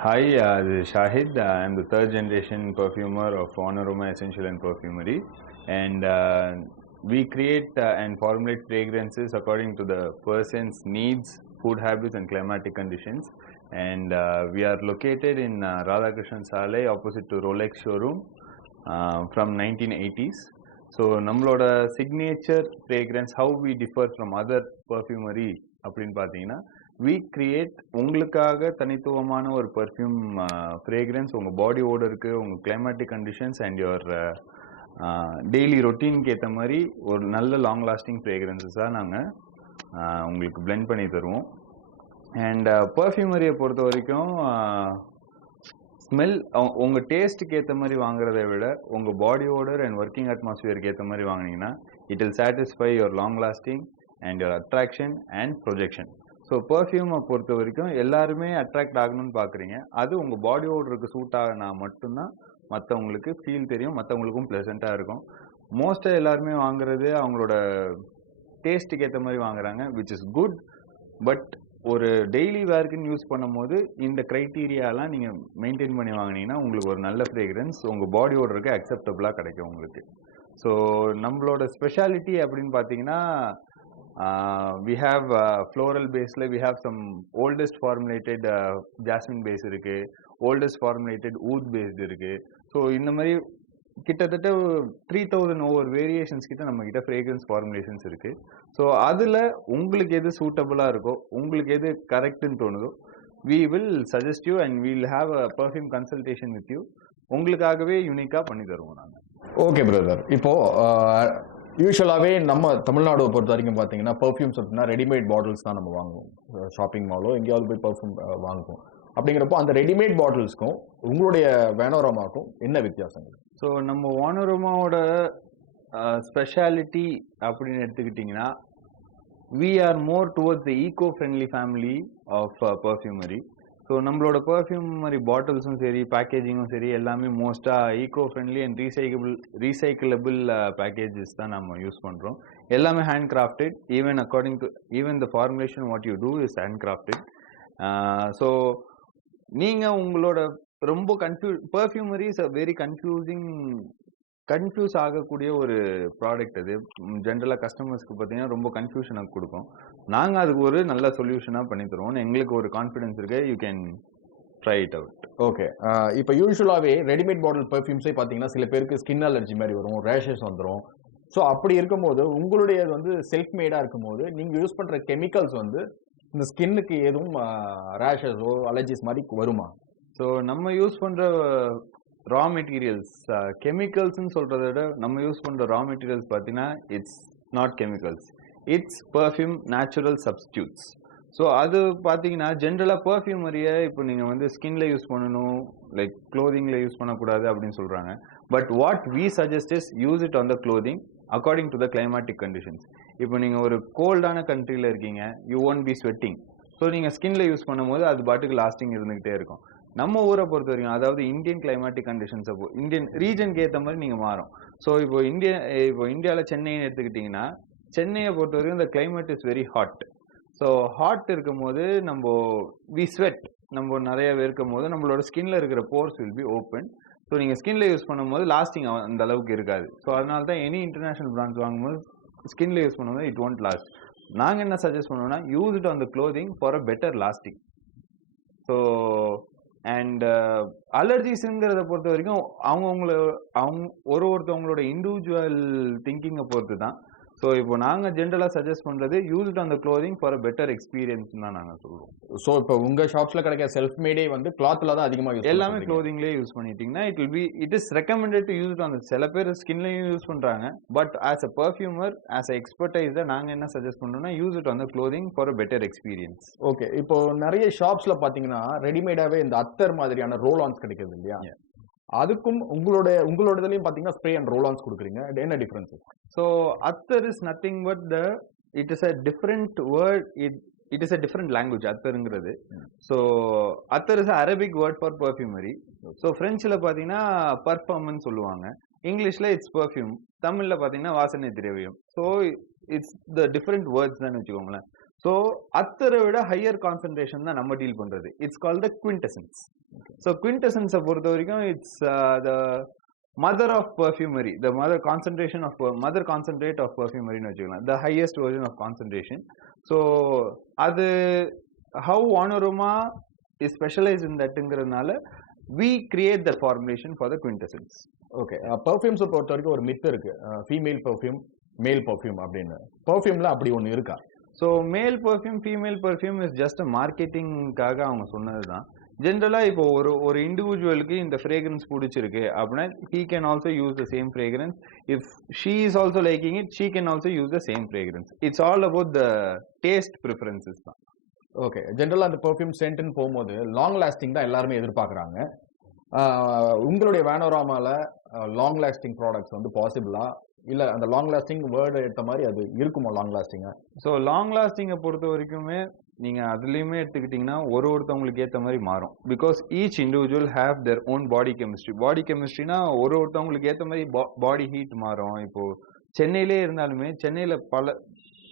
Hi, uh, this is Shahid. Uh, I'm the third generation perfumer of Honoroma Essential and Perfumery, and uh, we create uh, and formulate fragrances according to the person's needs, food habits, and climatic conditions. And uh, we are located in uh, Radhakrishnan Sale, opposite to Rolex showroom, uh, from 1980s. So நம்மளோட signature fragrance how we differ from other perfumery அப்படின்னு பார்த்தீங்கன்னா we create உங்களுக்காக தனித்துவமான ஒரு perfume fragrance உங்கள் body ஓடருக்கு உங்கள் climatic conditions and your daily ரொட்டீனுக்கு ஏற்ற மாதிரி ஒரு நல்ல லாங் லாஸ்டிங் ஃப்ரேக்ரன்ஸஸாக நாங்கள் உங்களுக்கு பிளெண்ட் பண்ணி தருவோம். அண்ட் பர்ஃப்யூமரியை பொறுத்த வரைக்கும் ஸ்மெல் உங்கள் டேஸ்ட்டுக்கு ஏற்ற மாதிரி வாங்குறதை விட உங்கள் பாடி ஓடர் அண்ட் ஒர்க்கிங் அட்மாஸ்ஃபியருக்கு ஏற்ற மாதிரி வாங்கினீங்கன்னா it'll satisfy your long lasting and your attraction and projection so பர்ஃப்யூமை பொறுத்த வரைக்கும் எல்லாருமே அட்ராக்ட் ஆகணும்னு பார்க்குறீங்க அது உங்கள் பாடி ஓடருக்கு சூட் ஆகினா மட்டும்தான் மற்றவங்களுக்கு ஃபீல் தெரியும் மற்றவங்களுக்கும் ப்ளசண்ட்டாக இருக்கும். மோஸ்ட்டாக எல்லாருமே வாங்குறது அவங்களோட டேஸ்ட்டுக்கு ஏற்ற மாதிரி வாங்குறாங்க விச் இஸ் குட் பட் ஒரு டெய்லி வேர்க்குன்னு யூஸ் பண்ணும்போது இந்த க்ரைட்டீரியாலாம் நீங்கள் மெயின்டைன் பண்ணி வாங்கினீங்கன்னா உங்களுக்கு ஒரு நல்ல ஃப்ரேக்ரன்ஸ் உங்கள் பாடி ஓடருக்கு அக்செப்டபுளாக கிடைக்கும் உங்களுக்கு. ஸோ நம்மளோட ஸ்பெஷாலிட்டி அப்படின்னு பார்த்தீங்கன்னா வி ஹாவ் ஃப்ளோரல் பேஸில் we have some oldest formulated jasmine base இருக்குது ஓல்டஸ்ட் ஃபார்முலேட்டட் ஊத் பேஸ்டு இருக்குது ஸோ இந்த மாதிரி கிட்டத்தட்ட த்ரீ தௌசண்ட் ஓவர் வேரியேஷன்ஸ் கிட்ட நம்ம கிட்ட ஃப்ரேக்ரன்ஸ் ஃபார்முலேஷன்ஸ் இருக்கு. ஸோ அதில் உங்களுக்கு எது சூட்டபுளாக இருக்கோ உங்களுக்கு எது கரெக்டுன்னு தோணுதோ we will suggest you and will have a perfume consultation with you உங்களுக்காகவே யூனிக்காக பண்ணி தருவோம் நாங்கள் ஓகே பிரதர் இப்போ uh, யூஸ்வலாகவே நம்ம தமிழ்நாடு பொறுத்த வரைக்கும் பார்த்தீங்கன்னா பர்ஃப்யூம்ஸ் அப்படின்னா ரெடிமேட் பாட்டில்ஸ் தான் நம்ம வாங்குவோம். ஷாப்பிங் மாலோ எங்கேயாவது போய் பர்ஃப்யூம் வாங்குவோம். அப்படிங்கிறப்போ அந்த ரெடிமேட் பாட்டில்ஸ்க்கும் உங்களுடைய வேனோரமாக்கும் என்ன வித்தியாசங்கள்? ஸோ நம்ம வானோரமாவோட ஸ்பெஷாலிட்டி அப்படின்னு எடுத்துக்கிட்டிங்கன்னா we are more towards eco friendly family of perfumery so நம்மளோட பர்ஃப்யூமரி பாட்டில்ஸும் சரி பேக்கேஜிங்கும் சரி எல்லாமே மோஸ்ட்டாக eco friendly and recycle recyclable packages தான் நம்ம யூஸ் பண்ணுறோம் எல்லாமே hand crafted even according to even the formulation what you do is hand crafted so நீங்கள் உங்களோட ரொம்ப கன்ஃபியூ perfumery is a very confusing confuse ஆகக்கூடிய ஒரு ப்ராடக்ட் அது. ஜென்ரலாக கஸ்டமர்ஸ்க்கு பார்த்தீங்கன்னா ரொம்ப கன்ஃபியூஷனை கொடுக்கும். நாங்கள் அதுக்கு ஒரு நல்ல சொல்யூஷனாக பண்ணி தருவோம் எங்களுக்கு ஒரு கான்ஃபிடன்ஸ் இருக்கு. You can try it out okay இப்போ யூஸ்வலாகவே ரெடிமேட் பாட்டில் பர்ஃப்யூம்ஸே பார்த்தீங்கன்னா சில பேருக்கு ஸ்கின் அலர்ஜி மாதிரி வரும் ரேஷஸ் வந்துடும் ஸோ அப்படி இருக்கும்போது உங்களுடைய வந்து செல்ஃப் மேடாக இருக்கும்போது நீங்கள் யூஸ் பண்ணுற கெமிக்கல்ஸ் வந்து இந்த ஸ்கின்னுக்கு எதுவும் ரேஷஸோ அலர்ஜிஸ் மாதிரி வருமா? ஸோ நம்ம யூஸ் பண்ணுற ரா மெட்டீரியல்ஸ் கெமிக்கல்ஸ்னு சொல்கிறத விட நம்ம யூஸ் பண்ணுற ரா மெட்டீரியல்ஸ் பார்த்தீங்கன்னா it's not chemicals it's perfume natural substitutes so அது பார்த்தீங்கன்னா ஜென்ரலாக பர்ஃப்யூம் பர்ஃப்யூமரியை இப்போ நீங்கள் வந்து ஸ்கின்ல யூஸ் பண்ணணும் லைக் க்ளோதிங்கில் யூஸ் பண்ணக்கூடாது அப்படின்னு சொல்கிறாங்க but what we suggest is use it on the clothing according to the climatic conditions இப்போ நீங்கள் ஒரு கோல்டான கண்ட்ரியில் இருக்கீங்க you won't be sweating so நீங்கள் ஸ்கின்ல யூஸ் பண்ணும்போது அது பாட்டுக்கு லாஸ்டிங் இருந்துகிட்டே இருக்கும். நம்ம ஊரை பொறுத்த வரைக்கும் அதாவது இந்தியன் கிளைமேட்டிக் கண்டிஷன்ஸ் அப்போ இந்தியன் ரீஜனுக்கு ஏற்ற மாதிரி நீங்கள் மாறும். ஸோ இப்போ இந்தியா இப்போ இந்தியாவில் சென்னைன்னு எடுத்துக்கிட்டிங்கன்னா சென்னையை பொறுத்த வரைக்கும் இந்த climate is very hot so hot இருக்கும்போது நம்ம வி ஸ்வெட் நம்ம நிறைய இருக்கும் போது நம்மளோட ஸ்கின்ல இருக்கிற pores will be open so நீங்கள் ஸ்கின்ல யூஸ் பண்ணும்போது லாஸ்டிங் அந்த அளவுக்கு இருக்காது. ஸோ அதனால தான் எனி இன்டர்நேஷனல் பிராண்ட்ஸ் வாங்கும்போது ஸ்கின்ல யூஸ் பண்ணும்போது இட் ஒன்ட் லாஸ்ட் நாங்கள் என்ன சஜஸ்ட் பண்ணுவோம்னா use it on the clothing for a better lasting so and அலர்ஜிஸுங்கிறத பொறுத்த வரைக்கும் அவங்கவுங்கள அவங்க ஒரு ஒருத்தவங்களோட இண்டிவிஜுவல் திங்கிங்கை பொறுத்து தான் ஸோ இப்போ நாங்கள் ஜென்ரலாக சஜஸ்ட் பண்ணுறது use it on the clothing for a better experience தான் நாங்கள் சொல்லுவோம் ஸோ இப்போ உங்கள் ஷாப்ஸில் கிடைக்கிற செல்ஃப் மேடே வந்து கிளாத்தில் தான் அதிகமாக யூஸ் எல்லாமே க்ளோதிங்லேயே யூஸ் பண்ணிட்டீங்கன்னா it will be it is recommended to use on சில பேர் ஸ்கின்லையும் யூஸ் பண்ணுறாங்க but as a perfumer as a எக்ஸ்பர்டைஸாக நாங்கள் என்ன சஜஸ்ட் பண்ணுறோம்னா use it on the clothing for better experience okay இப்போ நிறைய ஷாப்ஸில் பார்த்தீங்கன்னா ரெடிமேடாகவே இந்த அத்தர் மாதிரியான ரோல் ஆன்ஸ் கிடைக்குது இல்லையா. அதுக்கும் உங்களோட உங்களோட இதுலயும் பார்த்தீங்கன்னா ஸ்ப்ரே அண்ட் ரோல் கொடுக்குறீங்க என்ன difference so attar is nothing but the it is a different word it it is a different language அத்தருங்கிறது so attar is Arabic word for perfumery so ஃப்ரெஞ்சில் பார்த்தீங்கன்னா பர்ஃபார்மன்ஸ் சொல்லுவாங்க. இங்கிலீஷில் இட்ஸ் பர்ஃப்யூம் தமிழில் பார்த்தீங்கன்னா வாசனை திரவியம். So it's the different words தான் வச்சுக்கோங்களேன். So அத்தரை விட ஹையர் கான்சன்ட்ரேஷன் தான் நம்ம டீல் பண்றது. இட்ஸ் கால் த குவிண்டசன்ஸ் ஸோ குவிண்டசன்ஸை பொறுத்த வரைக்கும் it's the mother of perfumery the mother concentration of mother concentrate of பர்ஃபியூமரின்னு வச்சுக்கலாம். The highest version of concentration so அது how Anoroma is specialise in தட்டுங்கிறதுனால we create the formulation for the quintessence okay பர்ஃப்யூம்ஸை பொறுத்த வரைக்கும் ஒரு myth இருக்கு. Female perfume மேல் perfume அப்படின்னு. பர்ஃப்யூம்ல அப்படி ஒன்று இருக்கா? So male perfume female perfume is just மார்க்கெட்டிங்காக அவங்க சொன்னது தான் ஜென்ரலாக இப்போ ஒரு ஒரு இண்டிவிஜுவலுக்கு இந்த ஃப்ரேக்ரன்ஸ் பிடிச்சிருக்கு அப்படின்னா he can also use the same fragrance if she is also liking it she can also use the same fragrance it's all about the taste preferences தான். ஓகே ஜென்ரலாக அந்த பர்ஃப்யூம் சென்ட்னு போகும்போது லாங் லாஸ்டிங் தான் எல்லாருமே எதிர்பார்க்குறாங்க. உங்களுடைய வேனோராமால லாங் லாஸ்டிங் ப்ராடக்ட்ஸ் வந்து பாசிபிளாக இல்ல அந்த லாங் லாஸ்டிங் வேர்டு எடுத்த மாதிரி அது இருக்குமா லாங் லாஸ்டிங்காக ஸோ லாங் லாஸ்டிங்கை பொறுத்த வரைக்குமே நீங்கள் அதுலேயுமே எடுத்துக்கிட்டிங்கன்னா ஒரு ஒருத்தவங்களுக்கு ஏற்ற மாதிரி மாறும். Because each individual have their own body chemistry body கெமிஸ்ட்ரினா ஒரு ஒருத்தவங்களுக்கு ஏற்ற மாதிரி பாடி ஹீட் மாறும். இப்போ சென்னையிலே இருந்தாலுமே சென்னையில் பல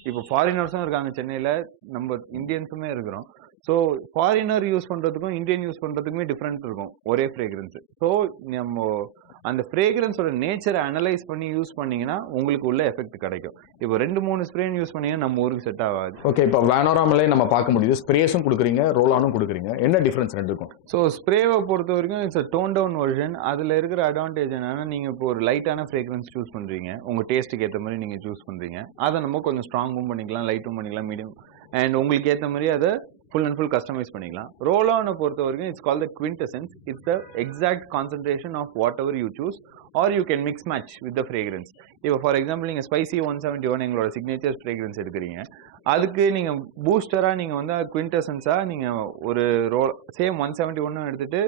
இப்போ ஃபாரினர்ஸும் இருக்காங்க சென்னையில். நம்ம இந்தியன்ஸுமே இருக்கிறோம். ஸோ ஃபாரினர் யூஸ் பண்ணுறதுக்கும் இந்தியன் யூஸ் பண்ணுறதுக்குமே டிஃப்ரெண்ட் இருக்கும். ஒரே ஃப்ரேக்ரன்ஸு ஸோ நம்ம அந்த ஃப்ரேக்ரன்ஸோட நேச்சரை அனலைஸ் பண்ணி யூஸ் பண்ணீங்கன்னா உங்களுக்கு உள்ள எஃபெக்ட் கிடைக்கும். இப்போ ரெண்டு மூணு ஸ்ப்ரேன் யூஸ் பண்ணீங்கன்னா நம்ம ஊருக்கு செட் ஆகாது. ஓகே இப்போ வேனோராமலே நம்ம பார்க்க முடியுது. ஸ்ப்ரேஸும் கொடுக்குறீங்க ரோலானும் கொடுக்குறீங்க. என்ன டிஃபரன்ஸ் ரெண்டுக்கும்? ஸோ ஸ்ப்ரேவை பொறுத்த வரைக்கும் இட்ஸ் டோன் டவுன் வெர்ஷன் அதில் இருக்கிற அட்வான்டேஜ் என்னன்னா நீங்கள் இப்போ ஒரு லைட்டான ஃப்ரேக்ரன்ஸ் சூஸ் பண்ணுறீங்க உங்கள் டேஸ்ட்டுக்கு ஏற்ற மாதிரி நீங்கள் சூஸ் பண்ணுறீங்க அதை நம்ம கொஞ்சம் ஸ்ட்ராங்கும் பண்ணிக்கலாம் லைட்டும் பண்ணிக்கலாம் மீடியம் அண்ட் உங்களுக்கு ஏற்ற மாதிரி அதை ஃபுல் அண்ட் ஃபுல் கஸ்டமைஸ் பண்ணிக்கலாம். ரோல் ஆனை பொறுத்த வரைக்கும் it's call the quintessence it's the exact concentration of whatever you choose or you can mix match with the fragrance இப்போ ஃபார் எக்ஸாம்பிள் நீங்கள் ஸ்பைசி ஒன் செவன்ட்டி ஒன் எங்களோட signature fragrance எடுக்கிறீங்க. அதுக்கு நீங்கள் பூஸ்டராக நீங்கள் வந்து குவிண்டசன்ஸாக நீங்கள் ஒரு ரோல் சேம் ஒன் செவன்ட்டி ஒன்னும் எடுத்துகிட்டு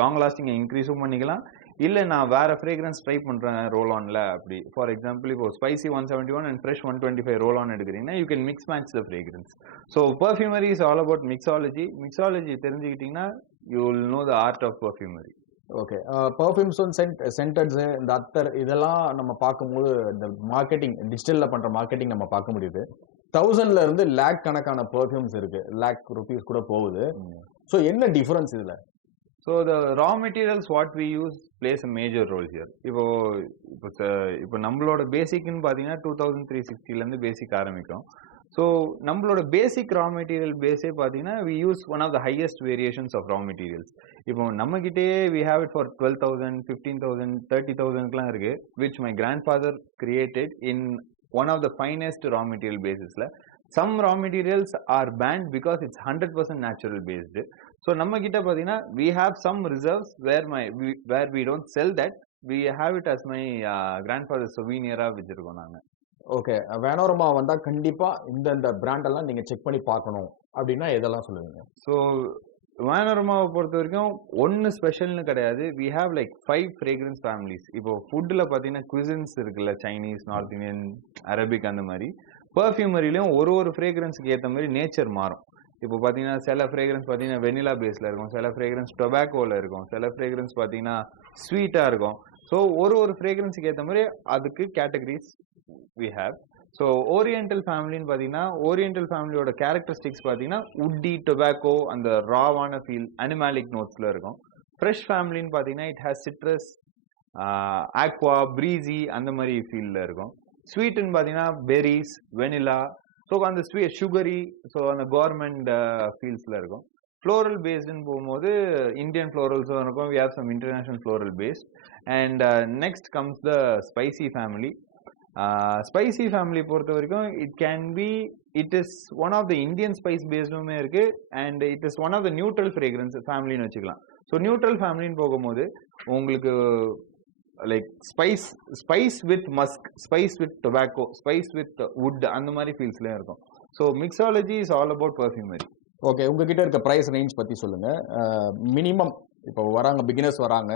லாங் லாஸ்டிங் இன்க்ரீஸும் பண்ணிக்கலாம். இல்லை நான் வேற ஃப்ரேக்ரன்ஸ் ட்ரை பண்ணுறேன் ரோல் ஆனில் அப்படி. ஃபார் எக்ஸாம்பிள் இப்போ spicy one seventy one and fresh one twenty five roll on எடுக்கிறீங்கன்னா you can mix match the fragrance so perfumery is all about mixology mixology தெரிஞ்சுக்கிட்டிங்கன்னா you will know the art of perfumery okay perfumes scent centres இந்த அத்தர் இதெல்லாம் நம்ம பார்க்கும்போது இந்த marketing டிஜிட்டல்ல பண்ற marketing நம்ம பார்க்க முடியுது. தௌசண்ட்ல இருந்து லேக் கணக்கான பர்ஃப்யூம்ஸ் இருக்கு. லேக் ருபீஸ் கூட போகுது. ஸோ என்ன டிஃபரன்ஸ் இதுல? So the raw materials what we use plays a major role here இப்போ இப்போ ச- இப்போ நம்மளோட பேசிக்னு பார்த்தீங்கன்னா டூ தௌசண்ட் த்ரீ சிக்ஸ்டிலேருந்து பேசிக் ஆரம்பிக்கும். ஸோ நம்மளோட பேசிக் ரா மெட்டீரியல் பேஸே பார்த்தீங்கன்னா we use one of the highest variations of raw materials இப்போ நம்மகிட்டயே we have it for twelve thousand fifteen thousand thirty தௌசண்ட்க்குலாம் இருக்கு which my grandfather created in one of the finest raw material பேசிஸில் some raw materials are banned because it's hundred percent natural based so நம்ம கிட்ட பார்த்தீங்கன்னா we have some reserves where my where we don't sell that we have it as my grandfather சொவீனியராக வச்சிருக்கோம் நாங்கள் okay வேனோரமா வந்தா கண்டிப்பா இந்த இந்த பிராண்ட் எல்லாம் நீங்க செக் பண்ணி பார்க்கணும். அப்படின்னா எதெல்லாம் சொல்லுவீங்க? ஸோ வானரமாவை பொறுத்த வரைக்கும் ஒன்று ஸ்பெஷல்னு கிடையாது. We have like five fragrance families இப்போ ஃபுட்டில் பார்த்தீங்கன்னா குவிசன்ஸ் இருக்குல்ல சைனீஸ் நார்த் இந்தியன் அரபிக் அந்த மாதிரி. பர்ஃப்யூமரிலையும் ஒரு ஒரு ஃப்ரேக்ரன்ஸுக்கு ஏற்ற மாதிரி நேச்சர் மாறும். இப்போ பார்த்தீங்கன்னா சில ஃப்ரேக்ரன்ஸ் பார்த்தீங்கன்னா வெனிலா பேஸில் இருக்கும். சில ஃப்ரேக்ரன்ஸ் டொபாக்கோவில் இருக்கும். சில ஃப்ரேக்ரன்ஸ் பார்த்தீங்கன்னா ஸ்வீட்டாக இருக்கும். ஸோ ஒரு ஒரு ஃப்ரேக்ரன்ஸுக்கு ஏற்ற மாதிரி அதுக்கு categories we have so oriental ஃபேமிலின்னு பார்த்தீங்கன்னா ஓரியண்டல் ஃபேமிலியோட கேரக்டரிஸ்டிக்ஸ் பார்த்தீங்கன்னா உட்டி டொபாக்கோ அந்த ராவான ஃபீல் அனிமாலிக் நோட்ஸில் இருக்கும். ஃப்ரெஷ் ஃபேமிலின்னு பார்த்தீங்கன்னா it has citrus aqua breezy அந்த மாதிரி ஃபீல்டில் இருக்கும். ஸ்வீட்டுன்னு பார்த்தீங்கன்னா பெரிஸ் வெனிலா ஸோ அந்த ஸ்வீட் சுகரி ஸோ அந்த கவர்மெண்ட் ஃபீல்ட்ஸில் இருக்கும். ஃப்ளோரல் பேஸ்டுன்னு போகும்போது இந்தியன் ஃப்ளோரல்ஸும் இருக்கும். We have some international floral based and next comes the spicy family spicy family பொறுத்த வரைக்கும் it can be it is one of the Indian spice பேஸ்டுமே இருக்குது and it is one of the neutral fragrance ஃபேமிலின்னு வச்சுக்கலாம். So neutral ஃபேமிலின்னு போகும்போது உங்களுக்கு like spice spice with musk spice with tobacco spice with wood அந்த மாதிரி ஃபீல்ஸ்லேயும் இருக்கும். So mixology is all about perfumery okay உங்ககிட்ட இருக்க பிரைஸ் ரேஞ்ச் பத்தி சொல்லுங்க. மினிமம் இப்போ வராங்க பிகினர்ஸ் வராங்க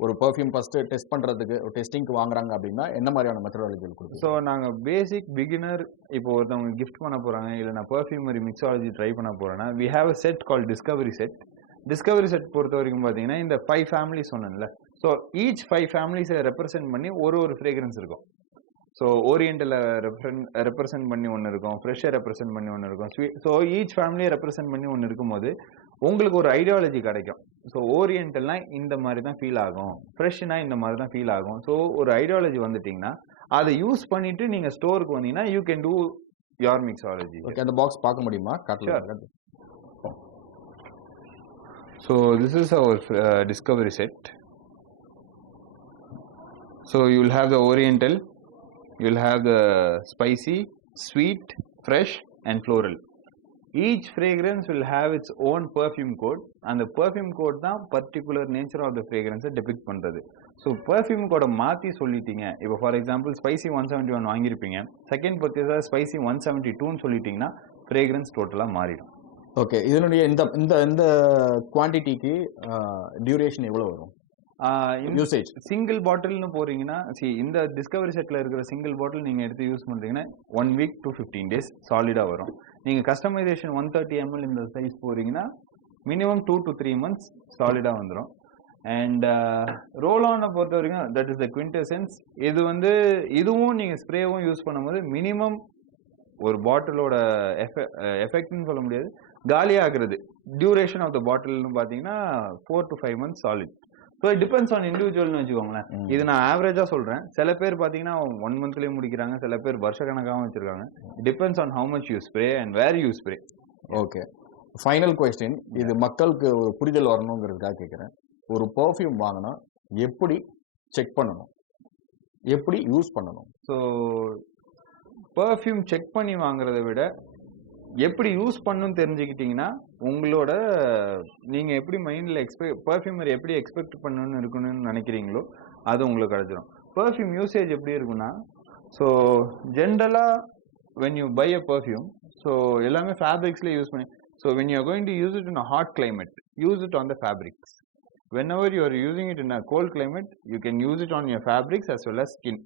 ஒரு பர்ஃப்யூம் ஃபர்ஸ்ட் டெஸ்ட் பண்றதுக்கு டெஸ்டிங்க்கு வாங்குறாங்க அப்படின்னா என்ன மாதிரியான மெத்தடாலஜிகள் கொடுக்குறோம் ஸோ நாங்கள் பேசிக் பிகினர் இப்போ ஒருத்தவங்க கிஃப்ட் பண்ண போகிறாங்க இல்லை நான் பர்ஃப்யூமரி மிக்ஸாலஜி ட்ரை பண்ண போகிறேன்னா we have a set call discovery set discovery set பொறுத்த வரைக்கும் பார்த்தீங்கன்னா இந்த ஃபைவ் ஃபேமிலி சொன்னேன்ல ஸோ ஈச் ஃபைவ் ஃபேமிலிஸை ரெப்ரசென்ட் பண்ணி ஒரு ஒரு ஃப்ரேக்ரன்ஸ் இருக்கும். ஸோ ஓரியண்டலை ரெப்ரசென்ட் பண்ணி ஒன்று இருக்கும். ஃப்ரெஷ்ஷை ரெப்ரசென்ட் பண்ணி ஒன்று இருக்கும். ஸ்வீட் ஸோ ஈச் ஃபேமிலியை ரெப்ரசென்ட் பண்ணி ஒன்று இருக்கும்போது உங்களுக்கு ஒரு ஐடியாலஜி கிடைக்கும். ஸோ ஓரியண்டல்னா இந்த மாதிரி தான் ஃபீல் ஆகும். ஃப்ரெஷ்னா இந்த மாதிரி தான் ஃபீல் ஆகும். ஸோ ஒரு ஐடியாலஜி வந்துட்டிங்கன்னா அதை யூஸ் பண்ணிட்டு நீங்கள் ஸ்டோருக்கு வந்தீங்கன்னா you can do your mixology okay அந்த பாக்ஸ் பார்க்க முடியுமா. காட்டலாம் this is our uh, discovery set. So you will have the oriental, you will have the spicy, sweet, fresh and floral. Each fragrance will have its own perfume code and the perfume code தான் particular nature of the fragrance depict பண்ணுறது so perfume கோட மாற்றி சொல்லிட்டீங்க இப்போ for example spicy one seventy one வாங்கியிருப்பீங்க second பர்ச்சேஸாக spicy one seventy டூன்னு சொல்லிட்டீங்கன்னா fragrance டோட்டலாக மாறிடும் ஓகே இதனுடைய இந்த இந்த இந்த குவான்டிட்டிக்கு டியூரேஷன் எவ்வளோ வரும் யூசேஜ் சிங்கிள் பாட்டில்னு போறீங்கன்னா see இந்த டிஸ்கவரி செட்ல இருக்கிற சிங்கிள் பாட்டில் நீங்க எடுத்து யூஸ் பண்றீங்கன்னா one week to fifteen days சாலிடா வரும். நீங்க கஸ்டமைசேஷன் ஒன் தேர்ட்டி எம்எல் இந்த சைஸ் போறீங்கன்னா minimum two to three months சாலிடா வந்துடும் அண்ட் ரோல் ஆனை பொறுத்த வரைக்கும் தட் இஸ் த குவிண்டசென்ஸ் இது வந்து இதுவும் நீங்க ஸ்ப்ரேவும் யூஸ் பண்ணும்போது மினிமம் ஒரு பாட்டிலோட எஃபெக்ட்னு சொல்ல முடியாது. காலி ஆகுறது டியூரேஷன் ஆஃப் த பாட்டில்னு பார்த்தீங்கன்னா four to five months solid so depends on இண்டிவிஜுவல்னு வச்சுக்கோங்களேன். இது நான் ஆவரேஜாக சொல்கிறேன் சில பேர் பார்த்தீங்கன்னா ஒன் மந்த்லேயே முடிக்கிறாங்க. சில பேர் வருஷக்கணக்காகவும் வச்சிருக்காங்க. Depends on how much you spray and where you spray okay final question இது மக்களுக்கு ஒரு புரிதல் வரணுங்கிறதுக்காக கேட்குறேன் ஒரு பர்ஃப்யூம் வாங்கினா எப்படி செக் பண்ணணும்? எப்படி யூஸ் பண்ணணும்? ஸோ பர்ஃப்யூம் செக் பண்ணி வாங்குறத விட எப்படி யூஸ் பண்ணணும்னு தெரிஞ்சுக்கிட்டீங்கன்னா உங்களோட நீங்கள் எப்படி மைண்டில் எக்ஸ்பெக்ட் பர்ஃப்யூமர் எப்படி எக்ஸ்பெக்ட் பண்ணணும்னு இருக்கணும்னு நினைக்கிறீங்களோ அது உங்களுக்கு கிடைச்சிடும் பர்ஃப்யூம் யூசேஜ் எப்படி இருக்குன்னா ஸோ ஜென்ரலாக when you buy a perfume so எல்லாமே ஃபேப்ரிக்ஸ்லேயே யூஸ் பண்ணி so when you going to use it in a hot climate use it on the fabrics whenever you are using it in a cold climate you can use it on your fabrics as well as skin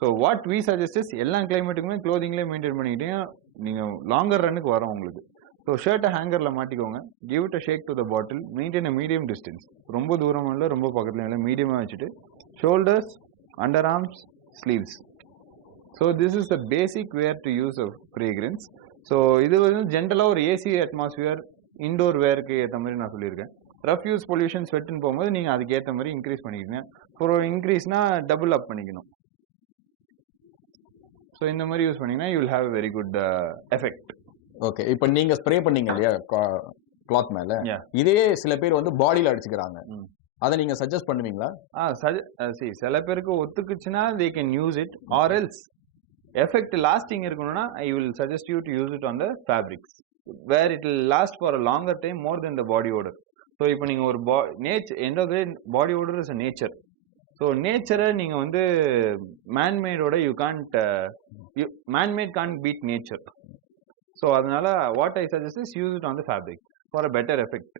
so what we suggest is எல்லா கிளைமேட்டுக்குமே க்ளோதிங்லேயே maintain பண்ணிக்கிட்டீங்க நீங்கள் longer ரன்னுக்கு வரும் உங்களுக்கு. So ஷர்ட்டை ஹேங்கரில் மாட்டிக்கோங்க. Give it a shake to the bottle maintain a medium distance ரொம்ப தூரம் இல்லை ரொம்ப பக்கத்துல இல்லை. மீடியமாக வச்சுட்டு shoulders under arms sleeves so this is the basic where to use a fragrance so இது வந்து ஜென்ரலாக ஒரு ஏசி அட்மாஸ்ஃபியர் இண்டோர் வேருக்கு ஏற்ற மாதிரி நான் சொல்லியிருக்கேன். ரஃப் யூஸ் பொல்யூஷன் ஸ்வெட்டுன்னு போகும்போது நீங்கள் அதுக்கேற்ற மாதிரி இன்க்ரீஸ் பண்ணிக்கணும் ஒரு இன்க்ரீஸ்னால் டபுள் அப் பண்ணிக்கணும். ஸோ இந்த மாதிரி யூஸ் பண்ணிங்கன்னா you will have very good effect okay இப்போ நீங்க ஸ்ப்ரே பண்ணீங்க இல்லையா? கிளாத் மேல. இதே சில பேர் வந்து பாடியில அடிச்சுக்கிறாங்க. அதை நீங்க சஜஸ்ட் பண்ணுவீங்களா? ஆ சஜ சி சில பேருக்கு ஒத்துக்குச்சுன்னா they can use it or else effect lasting இருக்கணும்னா I will suggest you to use it on the fabrics where it will last for a longer time more then the body odour so இப்போ நீங்கள் ஒரு பா nature and of body odour is a nature so நேச்சரை நீங்கள் வந்து மேன்மேடோட you can't you manmade can't beat nature so அதனால what I suggest is use it on the fabric for a better effect